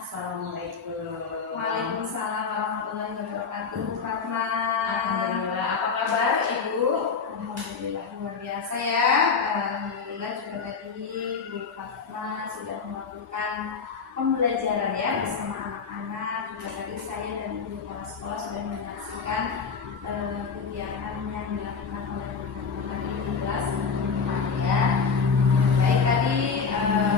Assalamualaikum. Waalaikumsalam warahmatullahi wabarakatuh. Fatma. Alhamdulillah. Apa kabar Ibu? Alhamdulillah luar biasa ya. Alhamdulillah juga tadi Bu Fatma sudah melakukan pembelajaran ya bersama anak-anak. Juga tadi saya dan ibu kepala sekolah sudah menyaksikan kegiatan yang dilakukan oleh Bu Fatma tadi di kelas ya. Baik, tadi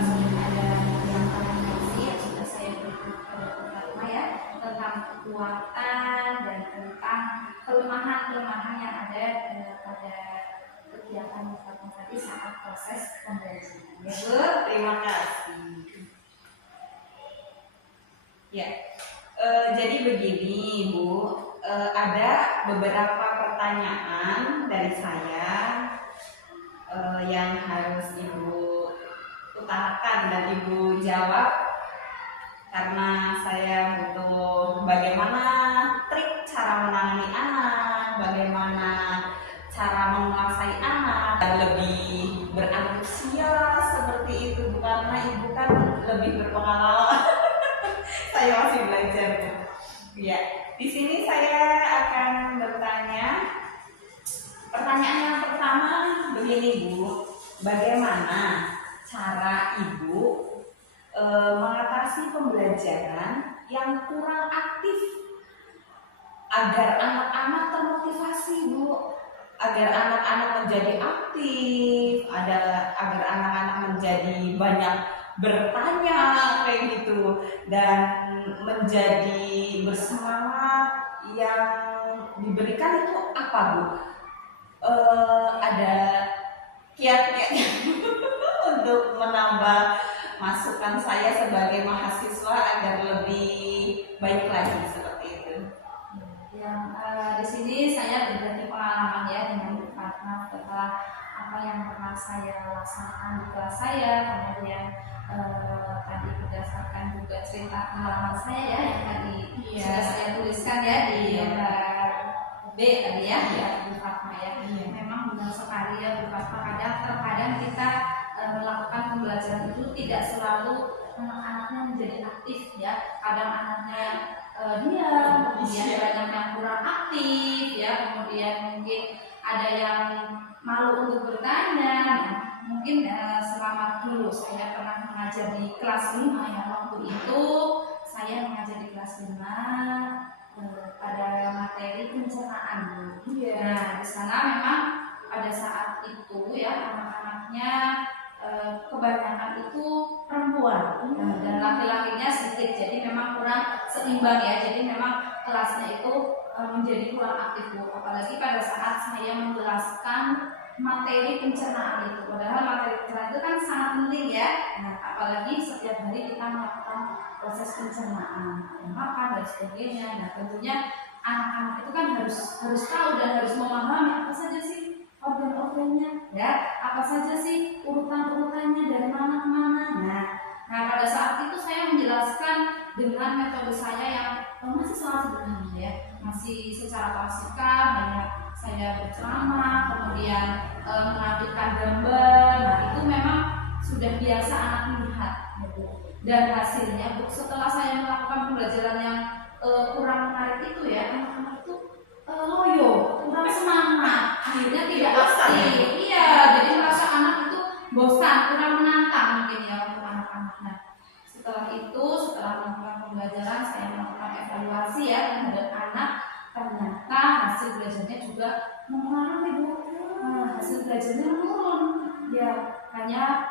sudah ada beberapa refleksi yang sudah saya berikan kepada Bu Fatma ya tentang kekuatan dan tentang kelemahan-kelemahan yang ada pada kegiatan Bu Fatma tadi saat proses pembelajaran. Ya Bu, Terima kasih. Ya, jadi begini Bu, ada beberapa pertanyaan dari saya yang harus Ibu utarakan dan Ibu jawab, karena saya butuh bagaimana trik cara menangani anak, bagaimana cara menguasai anak dan lebih berantusias seperti itu, karena Ibu kan lebih berpengalaman. Saya masih belajar Bu. Ya, di sini saya akan bertanya. Pertanyaan yang pertama begini Bu, bagaimana cara Ibu mengatasi pembelajaran yang kurang aktif agar anak-anak termotivasi Bu, agar anak-anak menjadi aktif, agar anak-anak menjadi banyak bertanya kayak gitu dan menjadi bersemangat. Yang diberikan itu apa Bu? Ada kiat-kiatnya untuk menambah masukan saya sebagai mahasiswa agar lebih baik lagi seperti itu. yang di sini saya berbagi pengalaman ya dengan Bu Fatma setelah apa yang pernah saya laksanakan di kelas saya, kemudian tadi berdasarkan juga cerita pengalaman saya ya yang tadi sudah saya tuliskan ya di lembar B tadi ya Bu Fatma ya. Memang benar sekali ya Bu Fatma, terkadang kita melakukan pembelajaran itu tidak selalu anak-anaknya menjadi aktif ya. Kadang anaknya diam, kemudian banyak yang kurang aktif ya, kemudian mungkin ada yang malu untuk bertanya. Mungkin selamat dulu, saya pernah mengajar di kelas 5 ya, waktu itu saya mengajar di kelas 5 pada materi pencernaan. Nah, di sana memang pada saat itu ya anak-anaknya kebanyakan itu perempuan dan laki-lakinya sedikit, jadi memang kurang seimbang ya. Jadi memang kelasnya itu menjadi kurang aktif Bu, apalagi pada saat saya menjelaskan materi pencernaan itu. Padahal materi pencernaan itu kan sangat penting ya. Nah, apalagi setiap hari kita melakukan proses pencernaan, makan dan sebagainya. Nah, tentunya anak-anak itu kan harus tahu dan harus memahami apa saja sih organ-organnya ya, apa saja sih urutan-urutannya dari mana ke mana. Nah pada saat itu saya menjelaskan dengan metode saya yang masih sangat sederhana ya, masih secara praktikal, banyak saya berceramah, kemudian menampilkan gambar. Nah itu memang sudah biasa anak melihat gitu. Dan hasilnya Bu, setelah saya melakukan pembelajaran yang kurang menarik itu ya, anak-anak itu loyo, kurang semangat, akhirnya tidak aktif. Iya, jadi merasa anak itu bosan, kurang menantang mungkin ya untuk anak-anak. Nah, setelah melakukan pembelajaran, saya melakukan evaluasi ya terhadap anak. Ternyata hasil belajarnya juga mengalami Bu. Hasil belajarnya menurun. Ya, hanya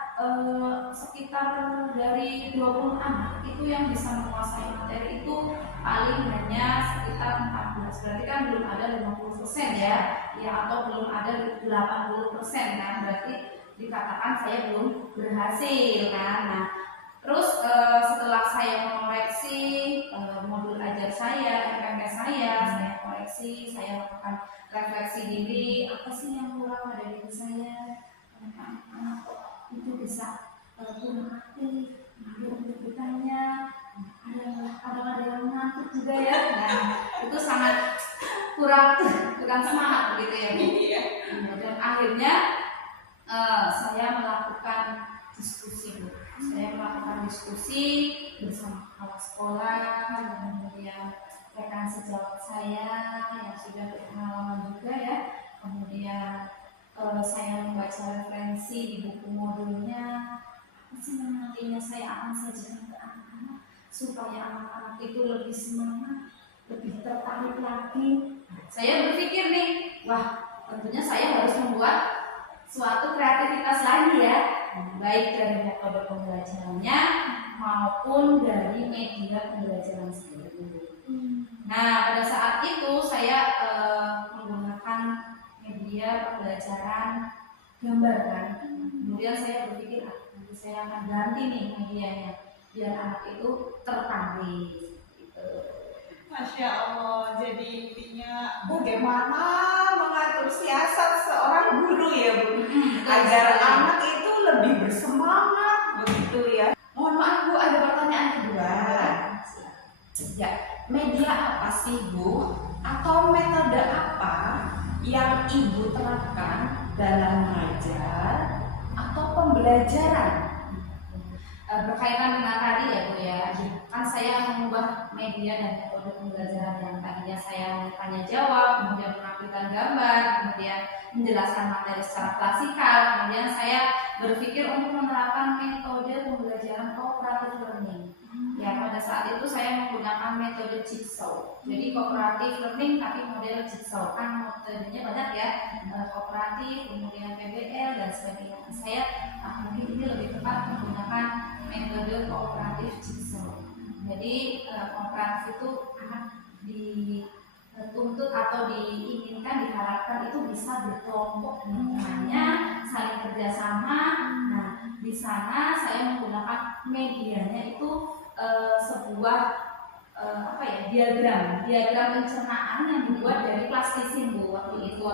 sekitar dari 20 anak itu yang bisa menguasai materi itu paling hanya sekitar 14. Berarti kan belum ada 50% ya, atau belum ada 80% kan. Berarti dikatakan saya belum berhasil kan. Nah, terus setelah saya mengoreksi modul ajar saya, MPK saya koreksi, saya lakukan refleksi diri, apa sih yang kurang pada diri saya. Anak-anak itu bisa kurang aktif, malu untuk bertanya, ada yang mengantuk juga ya. Nah, itu sangat kurang semangat begitu ya Bu. Dan akhirnya saya melakukan diskusi Bu. Saya melakukan diskusi bersama kepala sekolah, kemudian rekan sejawat saya yang sudah berpengalaman juga ya. Kemudian saya membaca referensi di buku modulnya. Nantinya saya akan sajikan ke anak-anak supaya anak-anak itu lebih semangat, lebih tertarik lagi. Saya berpikir nih, wah tentunya saya harus membuat suatu kreativitas lagi ya, baik dari metode pembelajarannya maupun dari media pembelajaran sendiri. Nah pada saat itu saya menggunakan media pembelajaran gambar kan. Kemudian saya berpikir nanti saya akan ganti nih medianya biar anak itu tertarik gitu. Masya Allah, jadi intinya bagaimana mengatur siasat seorang guru ya Bu, agar anak itu lebih bersemangat begitu ya. Mohon maaf Bu, ada pertanyaan kedua. Ya, media apa sih Bu? Atau metode apa yang Ibu terapkan dalam mengajar atau pembelajaran? Berkaitan dengan tadi ya Bu ya, kan saya mengubah media dan metode pembelajaran yang tadinya saya tanya jawab, kemudian menampilkan gambar, kemudian menjelaskan materi secara klasikal, kemudian saya berpikir untuk menerapkan metode pembelajaran cooperative learning. Ya pada saat itu saya menggunakan metode jigsaw. Jadi cooperative learning tapi model jigsaw, kan metodenya banyak ya, kooperatif, kemudian PBL dan sebagainya. Saya mungkin ini lebih tepat menggunakan metode kooperatif jigsaw. Jadi kooperatif itu anak dituntut atau diinginkan, diharapkan itu bisa berkelompok namanya, saling kerjasama. Nah di sana saya menggunakan medianya itu sebuah diagram pencernaan yang dibuat dari plastisin Bu waktu itu.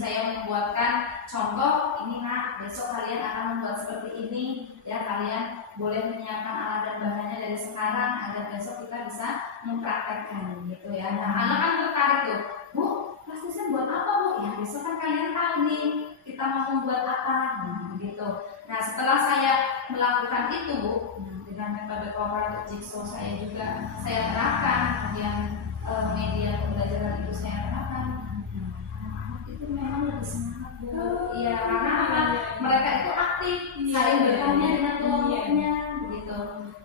Saya membuatkan contoh ini nak, besok kalian akan membuat seperti ini ya, kalian boleh menyiapkan alat dan bahannya dari sekarang agar besok kita bisa mempraktekkan gitu ya. Nah anak kan tertarik tuh, Bu plastisin buat apa Bu? Ya besok kan kalian tahu nih kita mau membuat apa gitu. Nah setelah saya melakukan itu Bu, dengan metode cooperative jigsaw saya terapkan, kemudian media pembelajaran itu saya terapkan. Anak-anak itu memang lebih semangat Bu. Iya karena apa? Mereka itu aktif, saling bertanya dengan kelompoknya begitu.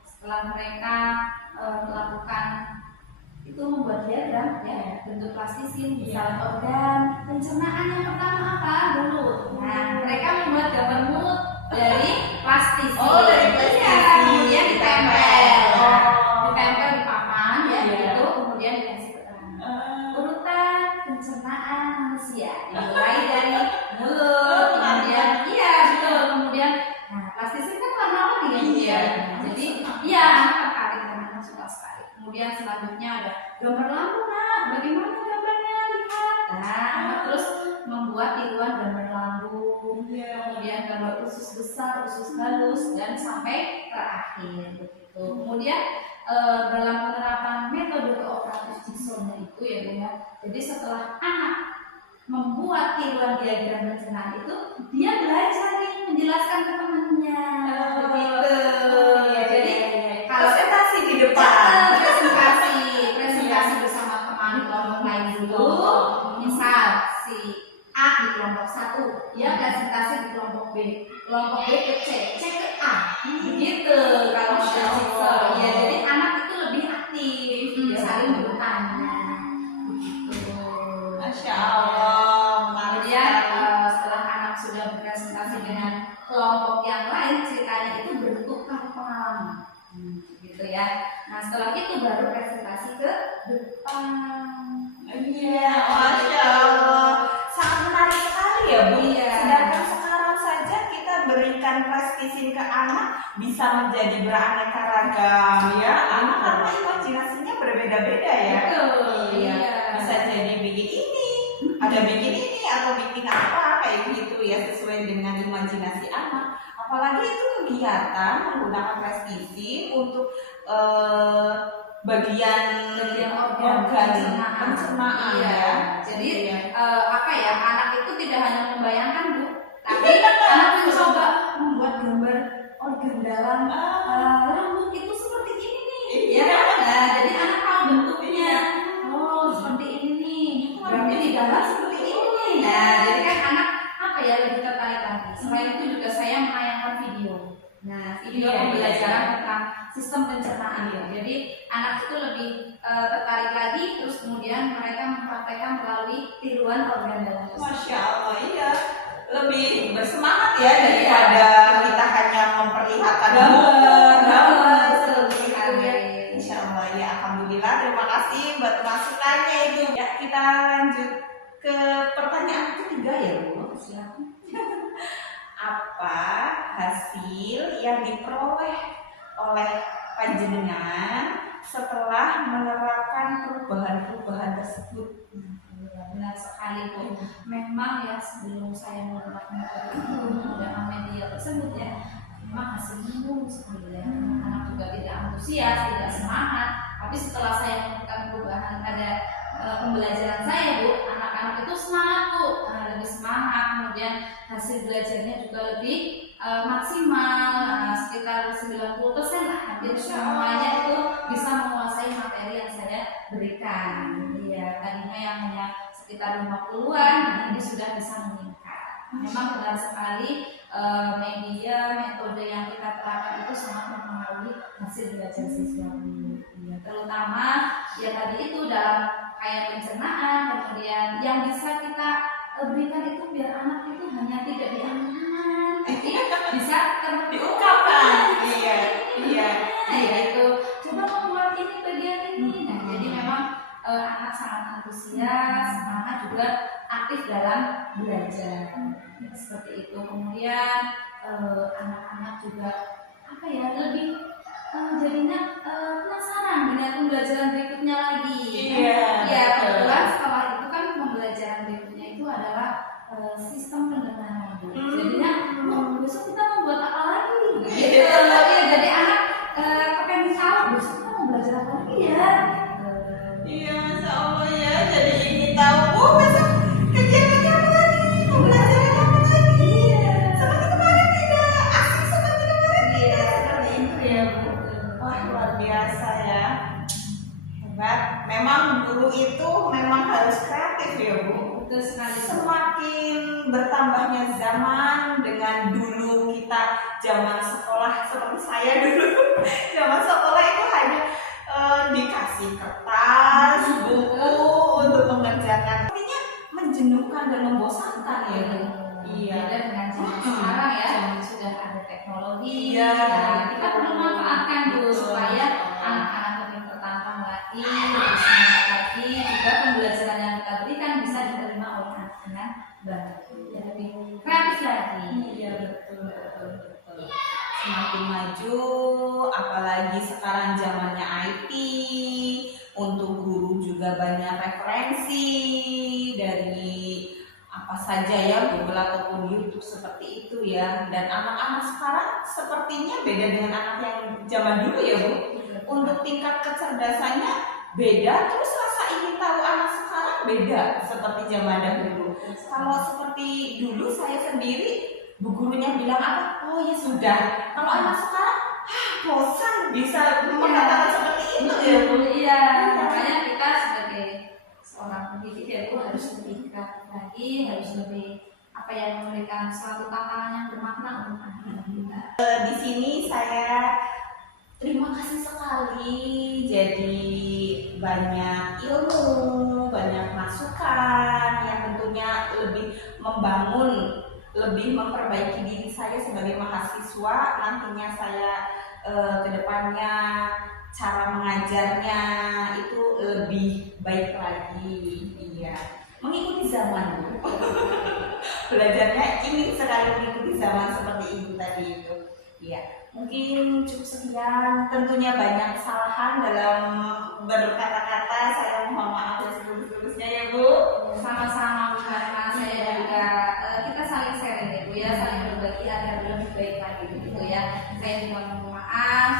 Setelah mereka melakukan itu membuat diagram ya, bentuk plastisin, misal organ, pencernaan yang pertama apa? Mulut. Nah mereka membuat gambar mulut dari plastisin. Oh dari plastisin. Kemudian ditempel di papan ya gitu, kemudian dikasih keterangan urutan pencernaan manusia dimulai dari mulut, kemudian kemudian plastisin kan warna-warni ya. Jadi anak tertarik dan anak suka sekali. Kemudian selanjutnya ada gambar lampu nak, bagaimana gambarnya, lihat. Nah anak terus membuat tiruan gambar lampu, kemudian gambar usus besar, usus halus, dan sampai terakhir begitu. Kemudian dalam penerapan metode kooperatif jigsawnya itu ya Bu ya, jadi setelah anak membuat tiruan diagram pencernaan itu, dia belajar nih menjelaskan ke temannya begitu. Jadi kalau presentasi di depan, presentasi bersama teman kelompok lain dulu. Misal si A di kelompok 1, dia presentasi di kelompok B ke C ke A, begitu kalau model jigsaw. Ya jadi anak itu lebih aktif, dia saling bertanya, begitu. Masya Allah. Kemudian setelah anak sudah berpresentasi dengan kelompok yang lain, ceritanya itu bertukar pengalaman, gitu ya. Nah setelah itu baru presentasi ke depan. Iya, Masya Allah, sangat menarik sekali ya Bu. Sedangkan sekarang saja kita berikan plastisin ke anak bisa menjadi beraneka ragam ya. Anak karena imajinasinya berbeda-beda ya. Iya. Bisa jadi bikin ini, ada bikin ini atau bikin apa kayak gitu ya, sesuai dengan imajinasi anak. Apalagi itu kegiatan menggunakan plastisin untuk bagian organ pencernaan ya. Jadi anak itu tidak hanya membayangkan Bu, tapi anak mencoba membuat gambar organ dalam rambut itu seperti ini nih, Iya. ya kan? Nah, jadi anak tahu bentuknya. Oh, seperti ini nih. Berarti di dalam seperti ini. Nah, jadi kan anak apa ya lebih tertarik lagi. Selain itu juga saya menayangkan video. Nah, video Iya, pembelajaran iya. tentang sistem pencernaan ya. Jadi anak itu lebih tertarik lagi, terus kemudian mereka mempraktekkan melalui tiruan organ dalam tersebut. Masya Allah, iya. Lebih bersemangat ya daripada kita hanya memperlihatkan gambar seperti itu ya. Insya Allah ya, alhamdulillah. Terima kasih buat masukannya itu. Ya, kita lanjut ke pertanyaan ketiga ya, Bu. Silakan. Apa hasil yang diperoleh oleh panjenengan setelah menerapkan perubahan-perubahan tersebut? Ya, benar sekali Bu. Memang ya sebelum saya menggunakan penggunaan media tersebut ya, memang hasilnya mulus sekali ya. Anak juga tidak antusias, tidak semangat. Tapi setelah saya melakukan perubahan pada pembelajaran saya Bu, anak-anak itu semangat Bu, lebih semangat. Kemudian hasil belajarnya juga lebih maksimal, sekitar 90% lah, hampir semuanya itu bisa menguasai materi yang saya berikan. Ya, tadinya yang hanya sekitar 50-an, dan ini sudah bisa meningkat. Memang benar sekali media, metode yang kita terapkan itu sangat mempengaruhi hasil belajar siswa. Ya, terutama ya tadi itu dalam kayak pencernaan, kemudian yang bisa kita berikan itu biar anak itu hanya tidak diamankan, tapi bisa Diungkapkan. Iya, iya. ya itu coba membuat ini bagian ini. Nah, jadi memang anak sangat antusias, anak juga aktif dalam belajar. Ya, seperti itu. Kemudian anak-anak juga apa ya lebih jadinya penasaran dengan pembelajaran berikutnya lagi. Iya. Ya, kebetulan setelah itu kan pembelajaran berikutnya itu adalah sistem pendengaran. Jadinya besok kita mau buat apa lagi? Gitu. Ya, jadi anak kepengen tahu besok kita mau belajar apa lagi ya? Iya, Masya Allah ya. Jadi ingin tahu, oh besok kegiatannya apa lagi? Pembelajaran apa lagi? Seperti kemarin tidak asik seperti kemarin. Iya, seperti itu ya Bu. Wah, luar biasa ya. Hebat. Memang guru itu memang harus kreatif ya, Bu. Betul sekali. Semakin bertambahnya zaman dengan dulu kita zaman sekolah seperti saya dulu. Zaman sekolah itu hanya dikasih kertas, buku untuk mengerjakan. Artinya menjenuhkan dan membosankan ya, Bu. Iya. Beda dengan zaman sekarang ya, sudah ada teknologi. Iya. Nah, kita perlu manfaatkan dulu supaya anak-anak lebih tertantang lagi, lebih semangat lagi. Juga pembelajaran yang kita berikan bisa diterima oleh anak dengan baik, ya, lebih kreatif lagi. Iya, betul. Semakin maju, apalagi sekarang zamannya IT, untuk guru juga banyak referensi dari apa saja ya, Google ataupun YouTube seperti itu ya. Dan anak-anak sekarang sepertinya beda dengan anak yang zaman dulu ya, Bu. Untuk tingkat kecerdasannya beda, terus rasa ingin tahu anak sekarang beda seperti zaman dahulu. Kalau seperti dulu saya sendiri, bu gurunya bilang apa, oh ya sudah. Kalau anak sekarang, bosan bisa mengatakan seperti itu ya, Bu. Iya, makanya kita sebagai seorang pendidik ya Bu harus lebih kreatif lagi, harus lebih apa ya, memberikan suatu tantangan yang bermakna untuk anak-anak kita. Di sini saya terima kasih sekali, jadi banyak ilmu, banyak masukan yang tentunya lebih membangun, lebih memperbaiki diri saya sebagai mahasiswa. Nantinya saya kedepannya cara mengajarnya itu lebih baik lagi. Iya, mengikuti zaman. Belajarnya ingin sekali mengikuti zaman seperti itu tadi itu. Iya, mungkin cukup sekian. Tentunya banyak kesalahan dalam berkata-kata. Saya mohon maaf ya sebelum-sebelumnya ya, Bu. Sama-sama Bu, karena saya juga kita saling sharing ya Bu ya, saling berbagi agar lebih baik lagi gitu ya. Saya juga mohon maaf